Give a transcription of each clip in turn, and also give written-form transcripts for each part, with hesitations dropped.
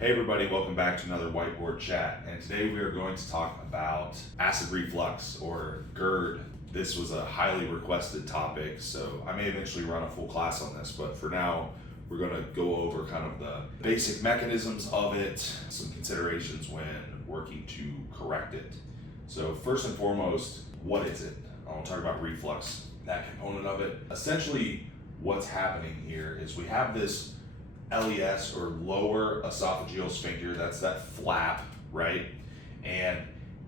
Hey everybody, welcome back to another whiteboard chat. And today we are going to talk about acid reflux or GERD. This was a highly requested topic, so I may eventually run a full class on this, but for now, we're going to go over kind of the basic mechanisms of it, some considerations when working to correct it. So first and foremost, what is it? I want to talk about reflux, that component of it. Essentially, what's happening here is we have this LES or lower esophageal sphincter, that's that flap, right? And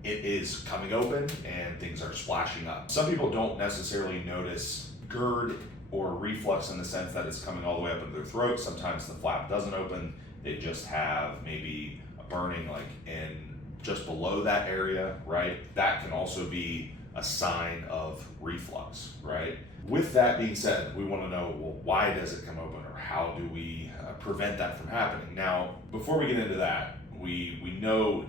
it is coming open and things are splashing up. Some people don't necessarily notice GERD or reflux in the sense that it's coming all the way up into their throat. Sometimes the flap doesn't open, they just have maybe a burning like in just below that area, right? That can also be a sign of reflux, right? With that being said, we want to know, well, why does it come open, or how do we prevent that from happening? Now, before we get into that, we know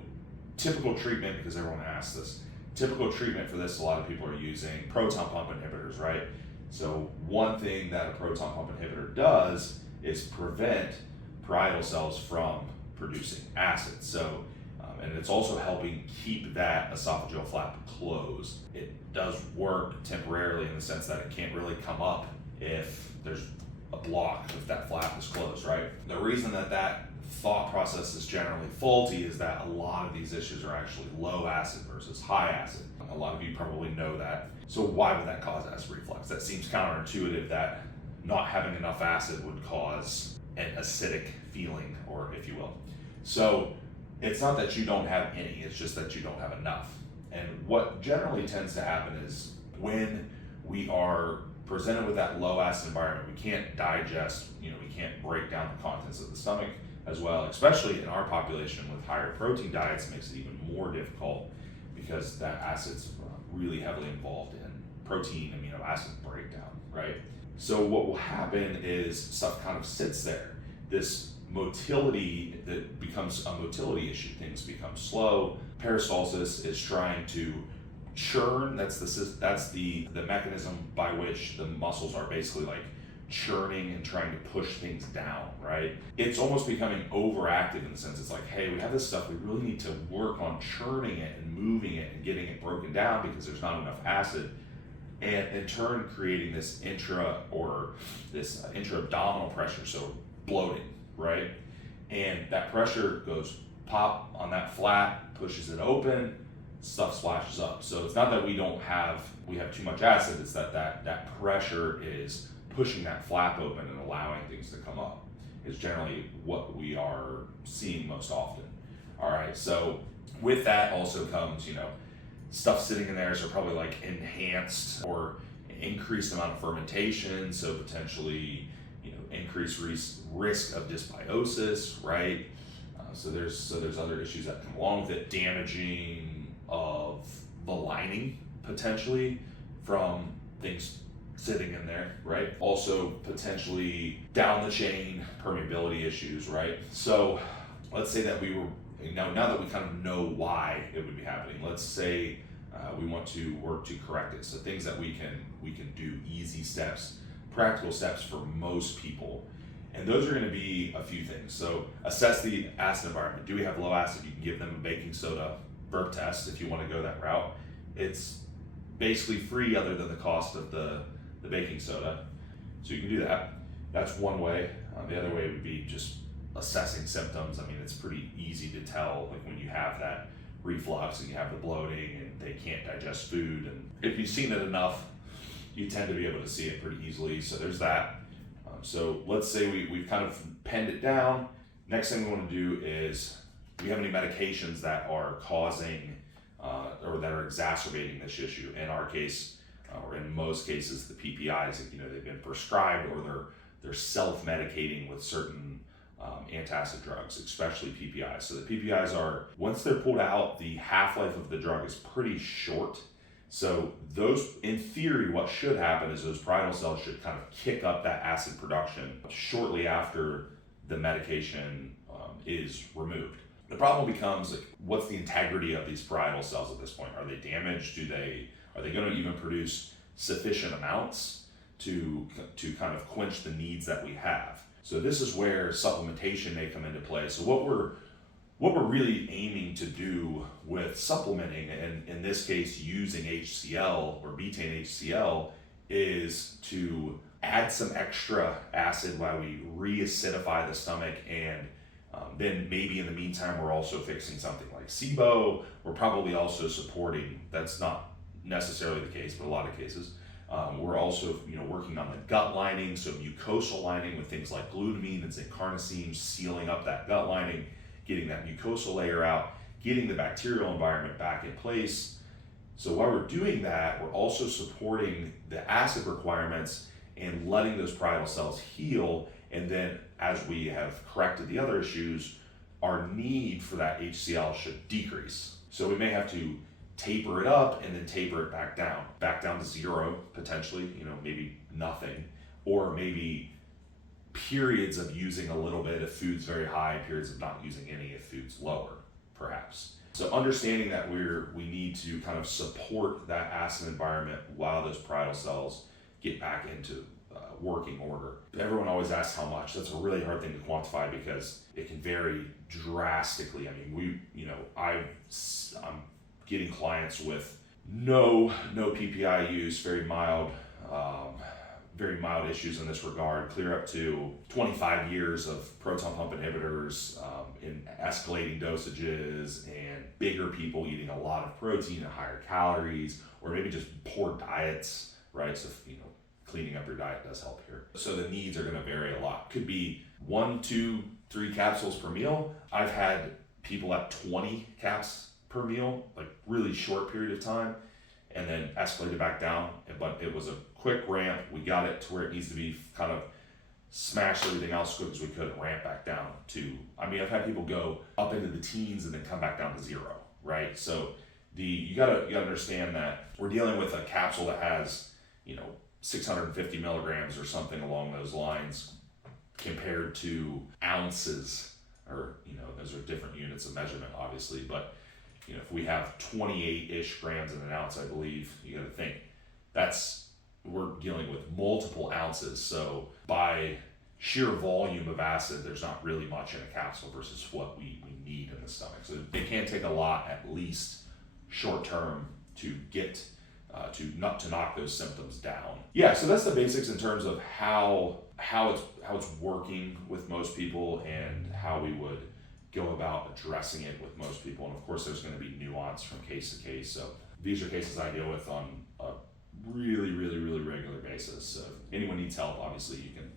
typical treatment, because everyone asks this, typical treatment for this, a lot of people are using proton pump inhibitors, right? So one thing that a proton pump inhibitor does is prevent parietal cells from producing acid. So and it's also helping keep that esophageal flap closed. It does work temporarily in the sense that it can't really come up if there's a block, if that flap is closed, right? The reason that that thought process is generally faulty is that a lot of these issues are actually low acid versus high acid. A lot of you probably know that. So why would that cause acid reflux? That seems counterintuitive, that not having enough acid would cause an acidic feeling, or if you will. So it's not that you don't have any, it's just that you don't have enough. And what generally tends to happen is when we are presented with that low acid environment, we can't digest, we can't break down the contents of the stomach as well, especially in our population with higher protein diets. It makes it even more difficult because that acid's really heavily involved in protein amino acid breakdown, right? So what will happen is stuff kind of sits there. This motility that becomes a motility issue. Things become slow. Peristalsis is trying to churn. That's the mechanism by which the muscles are basically like churning and trying to push things down, right? It's almost becoming overactive in the sense it's like, hey, we have this stuff, we really need to work on churning it and moving it and getting it broken down because there's not enough acid. And in turn creating this intra-abdominal pressure, so bloating, right? And that pressure goes pop on that flap, pushes it open, stuff splashes up. So it's not that we have too much acid, it's that pressure is pushing that flap open and allowing things to come up, is generally what we are seeing most often. All right, so with that also comes, stuff sitting in there, so probably like enhanced or increased amount of fermentation, so potentially increased risk of dysbiosis, right? So there's other issues that come along with it, damaging of the lining potentially from things sitting in there, right? Also potentially down the chain permeability issues, right? So let's say that now that we kind of know why it would be happening, let's say we want to work to correct it. So things that we can do, easy steps, practical steps for most people. And those are going to be a few things. So assess the acid environment. Do we have low acid? You can give them a baking soda burp test if you want to go that route. It's basically free other than the cost of the baking soda. So you can do that. That's one way. The other way would be just assessing symptoms. I mean, it's pretty easy to tell, like when you have that reflux and you have the bloating and they can't digest food. And if you've seen it enough, you tend to be able to see it pretty easily. So there's that. So let's say we've kind of penned it down. Next thing we want to do is, do we have any medications that are causing or that are exacerbating this issue? In our case, or in most cases, the PPIs, they've been prescribed or they're self-medicating with certain antacid drugs, especially PPIs. So the PPIs are, once they're pulled out, the half-life of the drug is pretty short. So those, in theory, what should happen is those parietal cells should kind of kick up that acid production shortly after the medication is removed. The problem becomes, like, what's the integrity of these parietal cells at this point? Are they damaged? Are they going to even produce sufficient amounts to kind of quench the needs that we have? So this is where supplementation may come into play. So what we're really aiming to do with supplementing, and in this case using HCl or betaine HCl, is to add some extra acid while we re-acidify the stomach, and then maybe in the meantime we're also fixing something like SIBO. We're probably also supporting, that's not necessarily the case, but a lot of cases, we're also working on the gut lining, so mucosal lining with things like glutamine and zinc carnosine, sealing up that gut lining, getting that mucosal layer out, getting the bacterial environment back in place. So while we're doing that, we're also supporting the acid requirements and letting those parietal cells heal. And then as we have corrected the other issues, our need for that HCl should decrease. So we may have to taper it up and then taper it back down to zero, potentially, maybe nothing, or maybe periods of using a little bit if food's very high, periods of not using any if food's lower, perhaps. So understanding that we need to kind of support that acid environment while those parietal cells get back into working order. Everyone always asks how much. That's a really hard thing to quantify because it can vary drastically. I mean, I'm getting clients with no PPI use, very mild issues in this regard, clear up to 25 years of proton pump inhibitors in escalating dosages, and bigger people eating a lot of protein and higher calories, or maybe just poor diets, right? So, cleaning up your diet does help here. So the needs are going to vary a lot. Could be 1, 2, 3 capsules per meal. I've had people at 20 caps per meal, like really short period of time, and then escalated back down. But it was a quick ramp. We got it to where it needs to be, kind of smashed everything else as quick as we could and ramp back down to, I've had people go up into the teens and then come back down to 0, right? So you gotta understand that we're dealing with a capsule that has, 650 milligrams or something along those lines, compared to ounces, or, those are different units of measurement, obviously, but if we have 28-ish grams in an ounce, I believe, you got to think we're dealing with multiple ounces. So by sheer volume of acid, there's not really much in a capsule versus what we need in the stomach. So it can take a lot, at least short term, to get to knock those symptoms down. Yeah, so that's the basics in terms of how it's working with most people and how we would go about addressing it with most people. And of course, there's going to be nuance from case to case. So these are cases I deal with on a really, really, really regular basis. So if anyone needs help, obviously you can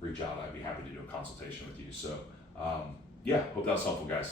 reach out. I'd be happy to do a consultation with you. So yeah, hope that was helpful, guys.